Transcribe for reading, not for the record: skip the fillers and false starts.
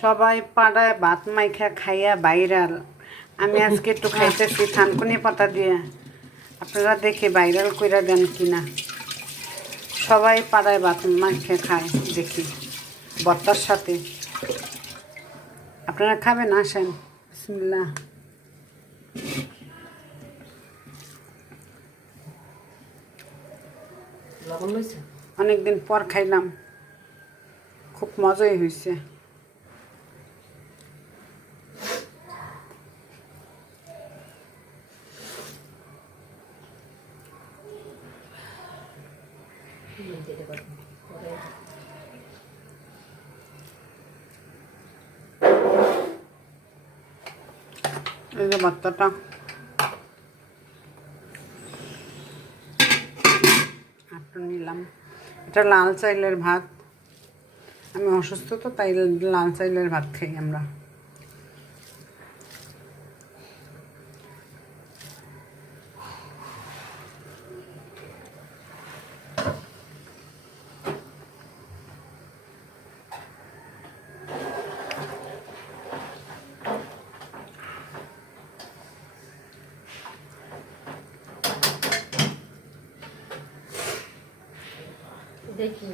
সবাই পাড়ায় ভাত মাইখা খাইয়া ভাইরাল। আমি আজকে একটু খাইতেছি থানকুনি পাতা দিয়ে। আপনারা দেখে ভাইরাল কইরা দেন কিনা। সবাই পাড়ায় ভাত মাইখা খায় দেখি ভর্তার সাথে। আপনারা খাবেন? আসেন। বিসমিল্লাহ। অনেকদিন পর খাইলাম, খুব মজাই হয়েছে। এই যে ভর্তাটা একটু নিলাম। এটা লাল চাইলের ভাত। আমি অসুস্থ তো, তাই লাল চাইলের ভাত খাই আমরা। দেখি